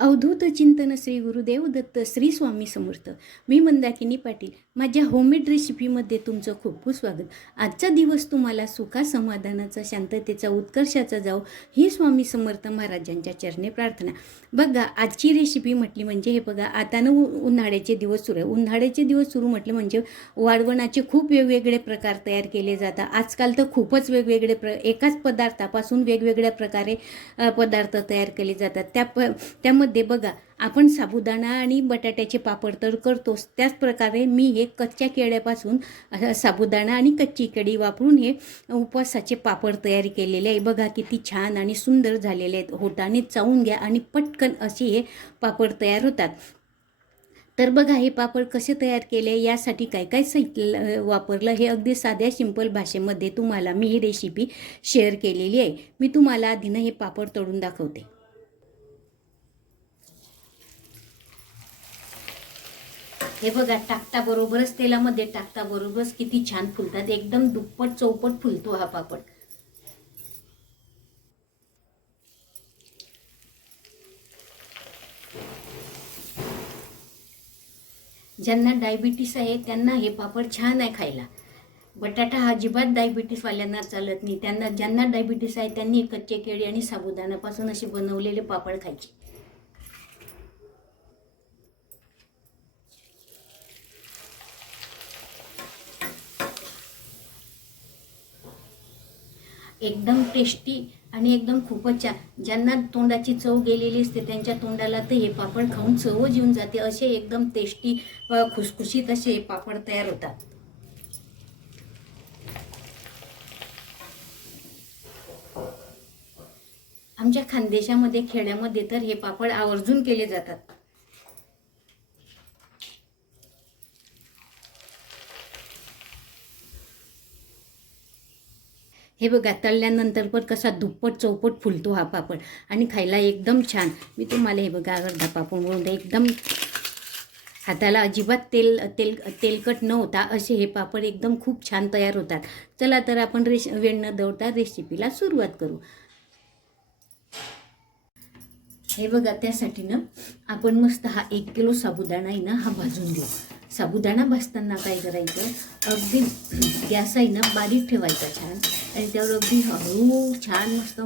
अवधूत चिंतन श्री गुरुदेव दत्त श्री स्वामी समर्थ. मी मंदाकिनी पाटील. माझ्या होममेड रेसिपीमध्ये तुमचं खूप खूप स्वागत. आजचा दिवस तुम्हाला सुखा समाधानाचा, शांततेचा, उत्कर्षाचा जाऊ ही स्वामी समर्थ महाराजांच्या चरणी प्रार्थना. बघा, आजची रेसिपी म्हटली म्हणजे हे बघा, आता ना उन्हाळ्याचे दिवस सुरू आहे. उन्हाळ्याचे दिवस सुरू म्हटलं म्हणजे वाळवणाचे खूप वेगवेगळे प्रकार तयार केले जातात. आजकाल तर खूपच वेगवेगळे एकाच पदार्थापासून वेगवेगळ्या प्रकारे पदार्थ तयार केले जातात. त्यामध्ये बघा, आपण साबुदाणा आणि बटाट्याचे पापड तर करतोच. त्याच प्रकारे मी हे कच्च्या केळ्यापासून साबुदाणा आणि कच्ची केळी वापरून हे उपवासाचे पापड तयार केलेले आहे. बघा किती छान आणि सुंदर झालेले आहेत. होटाने चावून घ्या आणि पटकन असे हे पापड तयार होतात. तर बघा, हे पापड कसे तयार केले, यासाठी काय काय साहित्य वापरलं, हे अगदी साध्या सिंपल भाषेमध्ये तुम्हाला मी ही रेसिपी शेअर केलेली आहे. मी तुम्हाला आधीनं हे पापड तळून दाखवते. हे बघा, टाकता बरोबरच तेलामध्ये टाकता बरोबरच किती छान फुलतात. एकदम दुप्पट चौपट फुलतो हा पापड. ज्यांना डायबिटीस आहे त्यांना हे पापड छान आहे खायला. बटाटा हा अजिबात डायबिटीसवाल्यांना चालत नाही. ज्यांना डायबिटीस आहे त्यांनी कच्चे केळी आणि साबुदाण्यापासून असे बनवलेले पापड खायचे. एकदम टेस्टी आणि एकदम खूपच छान. ज्यांना तोंडाची चव गेलेली असते त्यांच्या तोंडाला तर हे पापड खाऊन चवच येऊन जाते. असे एकदम टेस्टी खुसखुशीत असे पापड तयार होतात. आमच्या खानदेशामध्ये, खेड्यामध्ये तर हे पापड आवर्जून केले जातात. हे बघा, तळल्यानंतर पण कसा दुप्पट चौपट फुलतो हा पापड आणि खायला एकदम छान. मी तुम्हाला हे बघा, अर्धा पापड म्हणून एकदम हाताला अजिबात तेलकट न होता असे हे पापड एकदम खूप छान तयार होतात. चला तर आपण वेळ न दवडता रेसिपीला सुरुवात करू. हे बघा, त्यासाठी ना आपण मस्त हा 1 किलो साबुदाणा आहे ना, हा भाजून घेऊ. साबुदाणा भाजताना काय करायचं, अगदी गॅस आहे ना बारीक ठेवायचा छान, आणि त्यावर अगदी हळू छान मस्त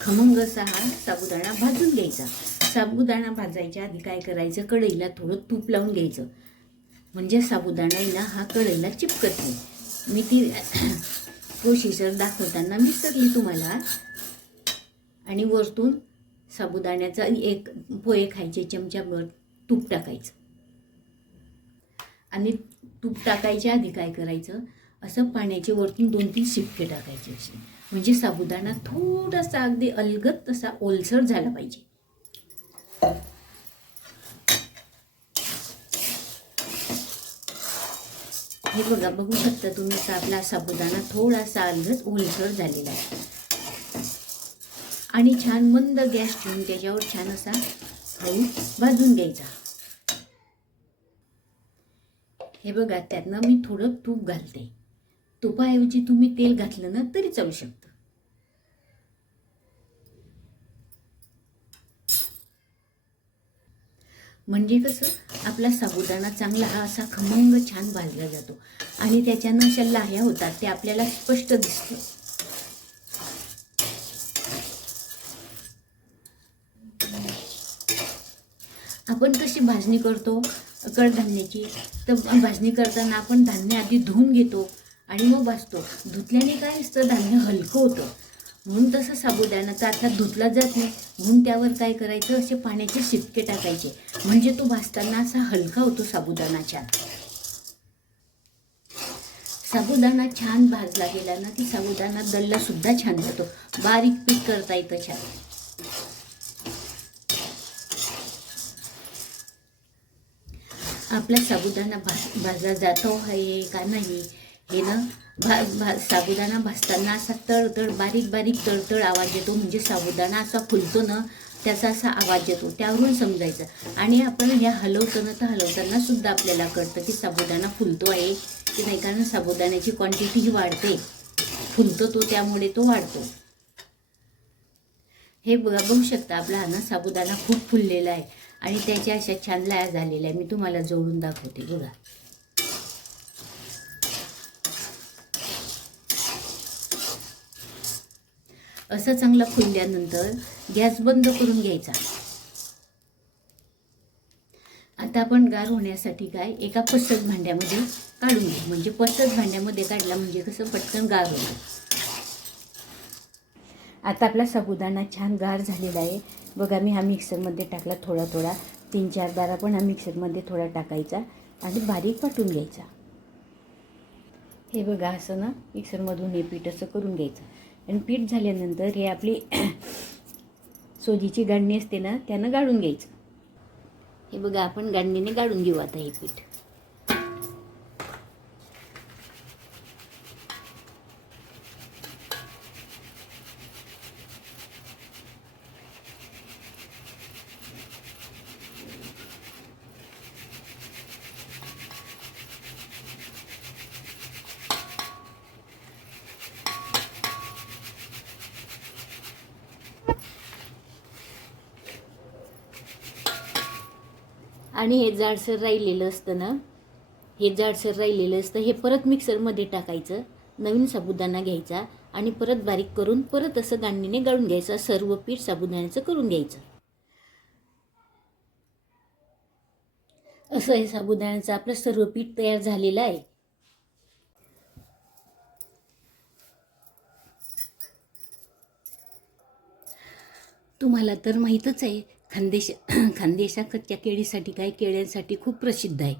खमंग असा हा साबुदाणा भाजून घ्यायचा. साबुदाणा भाजायच्या आधी काय करायचं, कढईला थोडं तूप लावून घ्यायचं, म्हणजे साबुदाणा आहे ना हा कढईला चिपकत नाही. मी ती प्रोसिजर दाखवताना विसरली तुम्हाला. आणि वरतून साबुदाण्याचा एक पोहे खायचे चमच्याभर तूप टाकायचं. आणि तूप टाकायच्या आधी काय करायचं, असं पाण्याचे वरतून 2-3 शिपके टाकायचे असे, म्हणजे साबुदाणा थोडासा अगदी अलगद तसा ओलसर झाला पाहिजे. हे बघा, बघू शकता तुम्ही, आपला साबुदाणा थोडासा अलगद ओलसर झालेला आहे. आणि छान मंद गॅस ठेवून त्याच्यावर छान असा हळू भाजून घ्यायचा. हे बघा, त्यातनं मी थोडं तूप घालते. तुपाऐवजी तुम्ही तेल घातलं ना तरी चालू शकतं. म्हणजे कसं, आपला साबुदाणा चांगला हा असा खमंग छान भाजला जातो आणि त्याच्यानं अशा लाह्या होतात, ते आपल्याला स्पष्ट दिसतं. आपण कशी भाजणी करतो कडधान्याची, तर भाजणी करताना आपण धान्य आधी धुवून घेतो आणि मग भाजतो. धुतल्याने काय असतं, धान्य हलकं होतं. म्हणून तसं साबुदाणा तर आता धुतला जात नाही, म्हणून त्यावर काय करायचं, असे पाण्याचे शिपके टाकायचे, म्हणजे तो भाजताना असा हलका होतो साबुदाणा छान. साबुदाणा छान भाजला गेला ना की साबुदाणा दल्ला सुद्धा छान जातो, बारीक पीठ करता येतं छान. आपला साबुदाणा भाजला जातो आहे का नाही, हे ना साबुदाणा भाजताना असा तळतळ बारीक बारीक तळतळ आवाज येतो, म्हणजे साबुदाणा असा फुलतो ना त्याचा असा आवाज येतो, त्यावरून समजायचं. आणि आपण ह्या हलवताना सुद्धा आपल्याला कळतं की साबुदाणा फुलतो आहे की नाही, कारण साबुदाण्याची क्वांटिटी वाढते, फुलतो तो, त्यामुळे तो वाढतो. हे बघा, बघू शकता आपला हा ना साबुदाणा खूप फुललेला आहे आणि त्याच्या अशा छान लाया झालेल्या आहे. मी तुम्हाला जोडून दाखवते बघा. असं चांगला फुलल्यानंतर गॅस बंद करून घ्यायचा. आता आपण गार होण्यासाठी काय एका पसरट भांड्यामध्ये काढून घेऊ. म्हणजे पसरट भांड्यामध्ये काढला म्हणजे कसं पटकन गार होतं. आता आपला साबुदाणा छान गार झालेला आहे बघा. मी हा मिक्सरमध्ये टाकला थोडा थोडा, 3-4 दारा पण हा मिक्सरमध्ये थोडा टाकायचा आणि बारीक वाटून घ्यायचा. हे बघा, असं ना मिक्सरमधून हे पीठ असं करून घ्यायचं आणि पीठ झाल्यानंतर हे आपली सोजीची गाळणी असते ना त्यानं गाळून घ्यायचं. हे बघा, आपण गाळणीने गाळून घेऊ आता हे पीठ. आणि हे जाडसर राहिलेलं असतं ना, हे जाडसर राहिलेलं असतं हे परत मिक्सरमध्ये टाकायचं. नवीन साबुदाणा घ्यायचा आणि परत बारीक करून परत असं गाळणीने गाळून घ्यायचं. सर्व पीठ साबुदाण्याचं करून घ्यायचं. असं हे साबुदाण्याचं आपलं सर्व पीठ तयार झालेलं आहे. तुम्हाला तर माहीतच आहे, खानदेशा कच्च्या केळीसाठी काय केळ्यांसाठी खूप प्रसिद्ध आहे.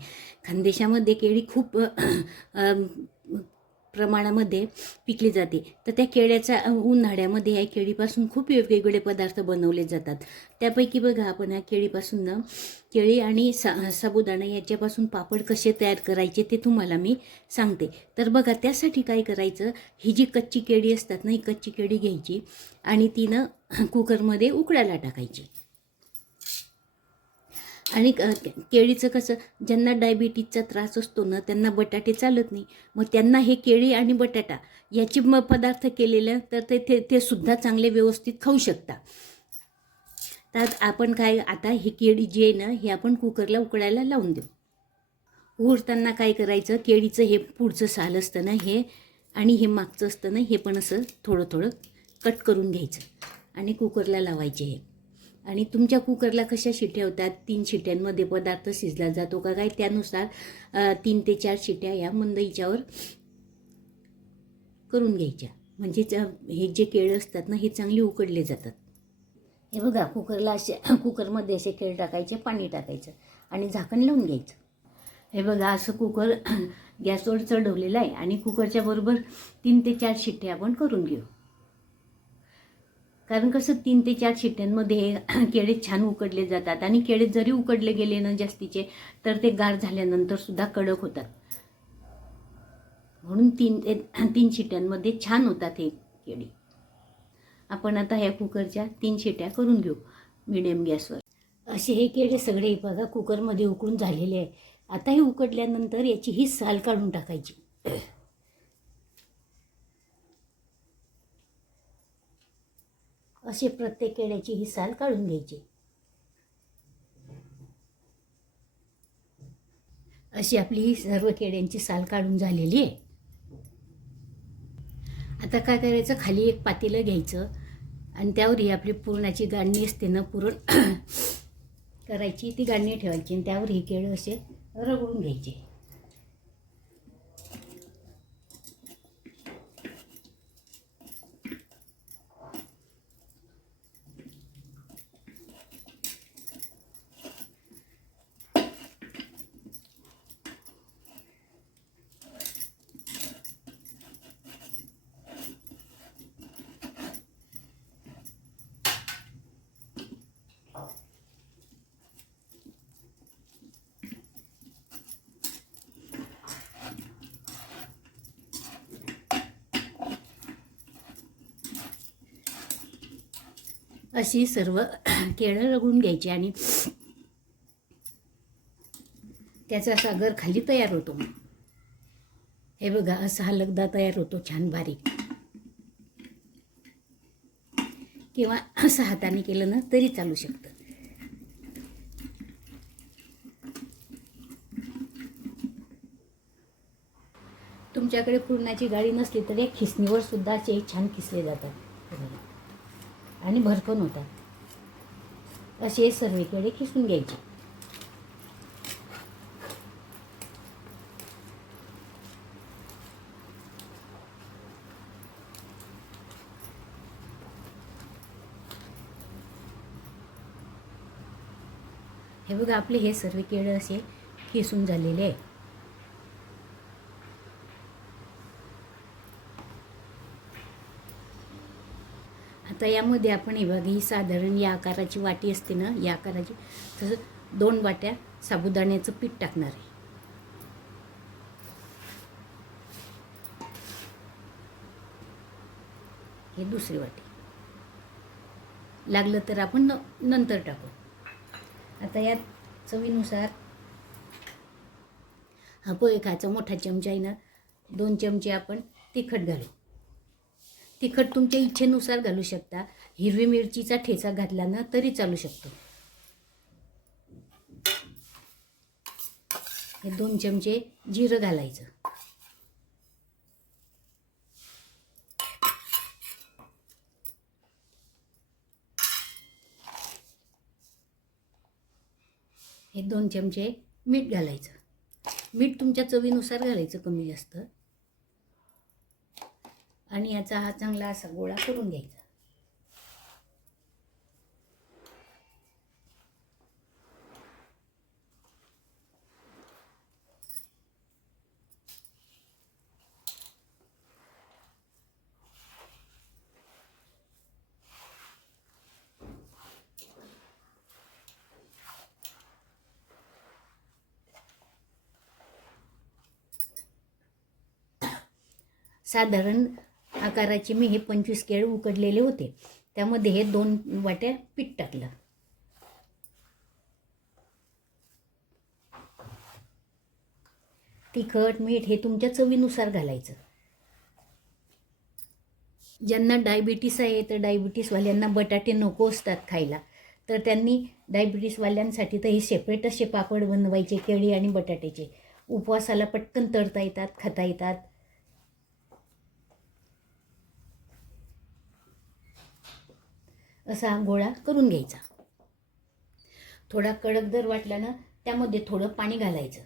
खानदेशामध्ये केळी खूप प्रमाणामध्ये पिकली जाते. तर त्या केळ्याच्या उन्हाळ्यामध्ये या केळीपासून खूप वेगवेगळे पदार्थ बनवले जातात. त्यापैकी बघा, आपण या केळीपासून ना केळी आणि साबुदाणा याच्यापासून पापड कसे तयार करायचे ते तुम्हाला मी सांगते. तर बघा, त्यासाठी काय करायचं, ही जी कच्ची केळी असतात ना, ही कच्ची केळी घ्यायची आणि ती ना कुकरमध्ये उकडायला टाकायची. आणि केळीचं कसं, ज्यांना डायबिटीजचा त्रास असतो ना त्यांना बटाटे चालत नाही, मग त्यांना हे केळी आणि बटाटा याची पदार्थ केलेलं तर ते सुद्धा चांगले व्यवस्थित खाऊ शकता. तर आपण काय, आता ही केळी जी आहे ना ही आपण कुकरला उकडायला लावून देऊ. उकडताना काय करायचं, केळीचं हे पुढचं साल असतं ना हे आणि हे मागचं असतं ना हे पण असं थोडं थोडं कट करून घ्यायचं आणि कुकरला लावायचे हे. आणि तुमच्या कुकरला कशा शिट्या होतात, 3 शिट्यांमध्ये पदार्थ शिजला जातो का काय, त्यानुसार 3 ते 4 शिट्या या मंद हिच्यावर करून घ्यायच्या. म्हणजे हे जे केळं असतात ना हे चांगले उकडले जातात. हे बघा, कुकरला असे कुकरमध्ये असे केळं टाकायचे, पाणी टाकायचं आणि झाकण लावून घ्यायचं. हे बघा, असं कुकर गॅसवर चढवलेलं आहे आणि कुकरच्या बरोबर 3 ते 4 शिट्ट्या आपण करून घेऊ. कारण कसं 3 ते 4 शिट्ट्यांमध्ये हे केळे छान उकडले जातात आणि केळे जरी उकडले गेले ना जास्तीचे तर ते गार झाल्यानंतर सुद्धा कडक होतात. म्हणून 3 शिट्ट्यांमध्ये छान होतात हे केळी. आपण आता ह्या कुकरच्या 3 शिट्ट्या करून घेऊ मिडियम गॅसवर. असे हे केळे सगळे बघा कुकरमध्ये उकळून झालेले आहे. आता हे उकडल्यानंतर याची ही साल काढून टाकायची. असे प्रत्येक केळ्याची ही साल काढून घ्यायची. अशी आपली ही सर्व केळ्यांची साल काढून झालेली आहे. आता काय करायचं, खाली एक पातेलं घ्यायचं आणि त्यावर ही आपली पुरणाची गाळणी असते ना, पुरण करायची, ती गाळणी ठेवायची आणि त्यावर ही केळं असे रगडून घ्यायचे. अशी सर्व केळं रगडून घ्यायची आणि त्याचा असा गर खाली तयार होतो. हे बघा, असा हा लगदा तयार होतो छान बारीक. किंवा असं हाताने केलं ना तरी चालू शकतं. तुमच्याकडे पुरणाची गाडी नसली तर एक खिसणीवर सुद्धा असे छान खिसले जातात आणि भरकन होतात. असे सर्वीकडे खिसून घ्यायचे. हे बघा, आपले हे सर्व केळे असे खिसून झालेले आहे. आता यामध्ये आपण हे बघा, ही साधारण या आकाराची वाटी असते ना, या आकाराची, तसं 2 वाट्या साबुदाण्याचं पीठ टाकणार आहे. हे दुसरी वाटी, लागलं तर आपण नंतर टाकू. आता यात चवीनुसार हा पोहे खायचा मोठा चमचा आहे ना, 2 चमचे आपण तिखट घालू. तिखट तुमच्या इच्छेनुसार घालू शकता. हिरवी मिरचीचा ठेचा घातला ना तरी चालू शकतो. हे 2 चमचे जिरं घालायचं. हे 2 चमचे मीठ घालायचं. मीठ तुमच्या चवीनुसार घालायचं, कमी जास्त. आणि याचा हा चांगला असा गोळा करून घ्यायचा. साधारण आकाराचे मी हे 25 केळ उकडलेले होते. त्यामध्ये हे 2 वाट्या पीठ टाकलं. तिखट मीठ हे तुमच्या चवीनुसार घालायचं. ज्यांना डायबिटीस आहे तर डायबिटीसवाल्यांना बटाटे नको असतात खायला, तर त्यांनी डायबिटीसवाल्यांसाठी तर हे सेपरेट असे पापड बनवायचे, केळी आणि बटाट्याचे. उपवासाला पटकन तळता येतात, खाता येतात. असा गोळा करून घ्यायचा. थोडा कडक जर वाटला ना, त्यामध्ये थोडं पाणी घालायचं.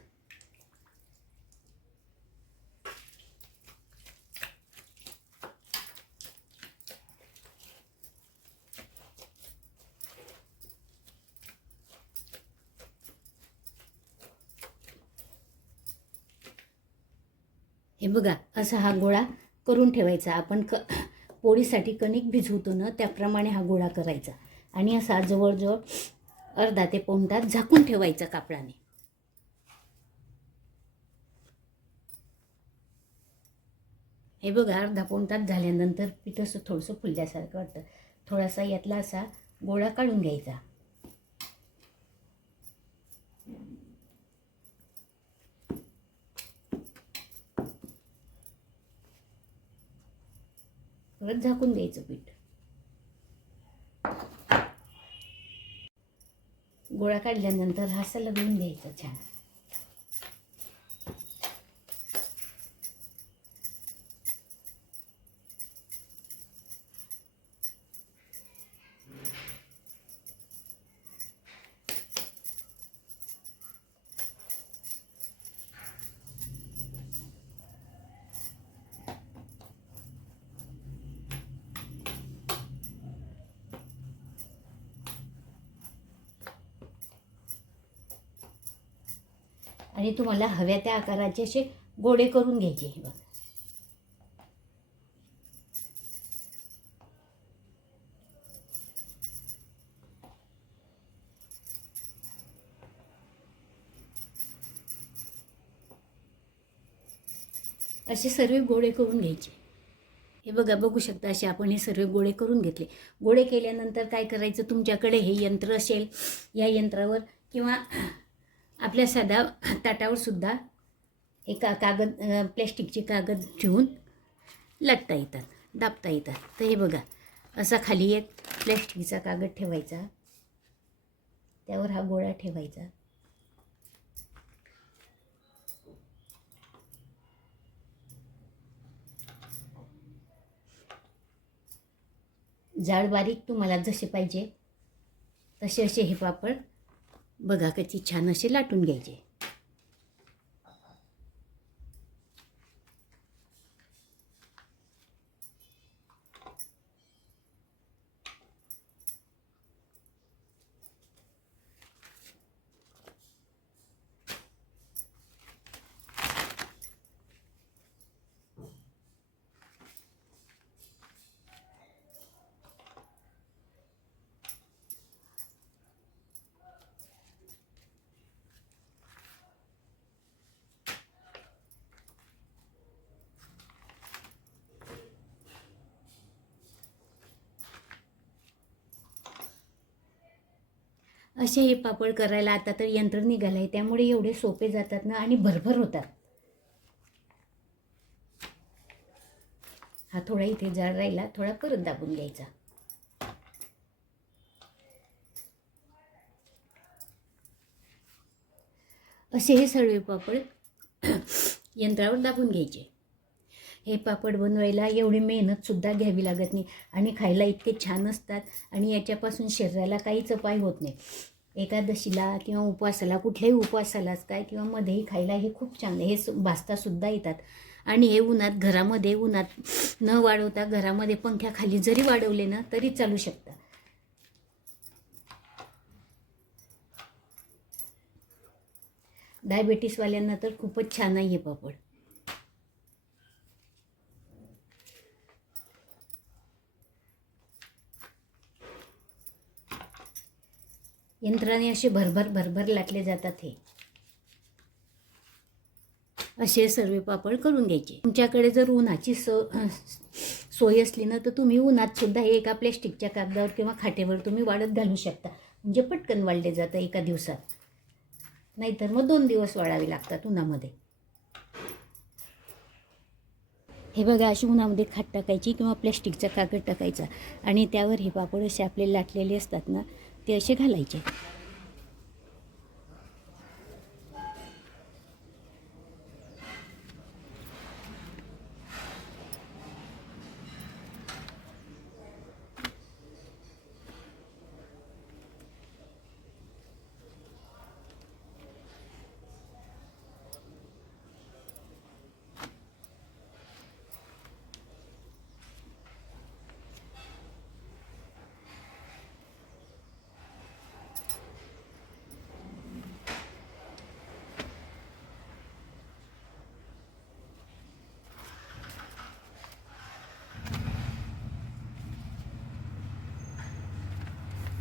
हे बघा, असा हा गोळा करून ठेवायचा. आपण पोळीसाठी कणिक भिजवतो ना, त्याप्रमाणे हा गोळा करायचा आणि असा जवळजवळ अर्धा ते पाऊण तास झाकून ठेवायचा कापडाने. हे बघा, अर्धा पाऊण तास झाल्यानंतर पीठ असं थोडंसं फुलल्यासारखं वाटतं. थोडासा यातला असा गोळा काढून घ्यायचा. परत झाकून द्यायचं पीठ. गोळा काढल्यानंतर हा लगवून द्यायचा छान. आणि तुम्हाला हव्या त्या आकाराचे असे गोळे करून घ्यायचे. हे बघा, असे सर्व गोळे करून घ्यायचे. हे बघा, बघू शकता, असे आपण हे सर्व गोळे करून घेतले. गोळे केल्यानंतर काय करायचं, तुमच्याकडे हे यंत्र असेल, या यंत्रावर किंवा आपल्या साध्या ताटावर सुद्धा एका प्लॅस्टिकची कागद ठेवून लाटता येतात, दाबता येतात. तर हे बघा, असा खाली एक प्लॅस्टिकचा कागद ठेवायचा, त्यावर हा गोळा ठेवायचा. जाड बारीक तुम्हाला जसे पाहिजे तसे असे हे पापड बघा किती छान असे लाटून घ्यायचे. असे हे पापड करायला आता तर यंत्र निघालं आहे, त्यामुळे एवढे सोपे जातात ना आणि भरभर होतात. हा थोडा इथे जाड राहिला, थोडा परत दाबून घ्यायचा. असे हे सर्व पापड यंत्रावर दाबून घ्यायचे. हे पापड बनवायला एवढी मेहनतसुद्धा घ्यावी लागत नाही आणि खायला इतके छान असतात आणि याच्यापासून शरीराला काहीच अपाय होत नाही. एकादशीला किंवा उपवासाला, कुठल्याही उपवासालाच काय किंवा मध्येही खायला हे खूप छान. हे भाजतासुद्धा येतात आणि हे उन्हात, घरामध्ये उन्हात न वाढवता घरामध्ये पंख्याखाली जरी वाढवले ना तरी चालू शकतात. डायबेटीसवाल्यांना तर खूपच छान आहे हे पापड. यंत्राने असे भरभर लाटले जातात. हे असे सर्व पापड करून घ्यायचे. तुमच्याकडे जर उन्हाची सोय असली ना तर तुम्ही उन्हात सुद्धा हे एका प्लॅस्टिकच्या कागदावर किंवा खाटेवर तुम्ही वाळत घालू शकता. म्हणजे पटकन वाळले जातं एका दिवसात. नाहीतर मग 2 दिवस वाळावे लागतात उन्हामध्ये. हे बघा, अशी उन्हामध्ये खाट टाकायची किंवा प्लॅस्टिकचा कागद टाकायचा आणि त्यावर हे पापड असे आपले लाटलेले असतात ना ते असे घालायचे.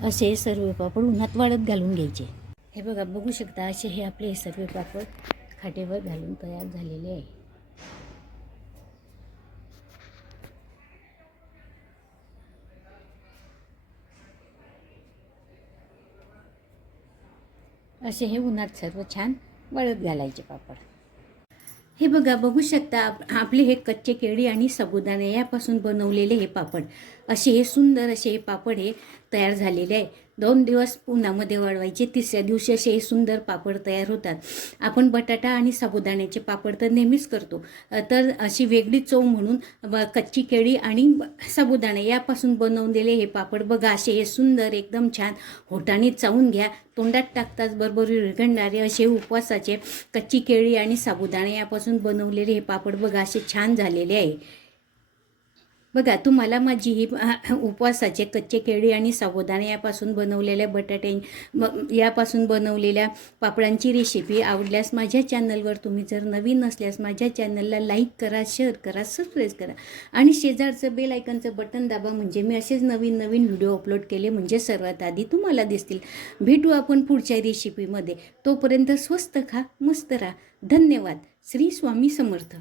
असे सर्व पापड उन्हात वाळत घालून घ्यायचे. हे बघा, बघू शकता असे हे आपले सर्व पापड खाटेवर घालून तयार झालेले आहे. असे हे उन्हात सर्व छान वाळत घालायचे पापड. हे बघा, बघू शकता आपले हे कच्चे केळी आणि साबुदाणे यापासून बनवलेले हे पापड. असे हे सुंदर असे हे पापड हे तयार झालेले आहे. 2 दिवस उन्हामध्ये वाळवायचे, तिसऱ्या दिवशी असे हे सुंदर पापड तयार होतात. आपण बटाटा आणि साबुदाण्याचे पापड तर नेहमीच करतो, तर अशी वेगळी चव म्हणून कच्ची केळी आणि साबुदाणे यापासून बनवलेले हे पापड बघा. असे हे सुंदर एकदम छान होटाने चावून घ्या, तोंडात टाकताच बरोबर विरघळणारे असे उपवासाचे कच्ची केळी आणि साबुदाणे यापासून बनवलेले हे पापड बघा असे छान झालेले आहे. बघा, तुम्हाला माझी ही उपवासाचे कच्चे केळी आणि साबुदाणे यापासून बनवलेल्या यापासून बनवलेल्या पापडांची रेसिपी आवडल्यास माझ्या चॅनलवर तुम्ही जर नवीन असल्यास माझ्या चॅनलला लाईक करा, शेअर करा, सबस्क्राईब करा आणि शेजारचं बेल आयकॉनचं बटन दाबा. म्हणजे मी असेच नवीन व्हिडिओ अपलोड केले म्हणजे सर्वात आधी तुम्हाला दिसतील. भेटू आपण पुढच्या रेसिपीमध्ये. तोपर्यंत स्वस्त खा, मस्त राहा. धन्यवाद. श्री स्वामी समर्थ.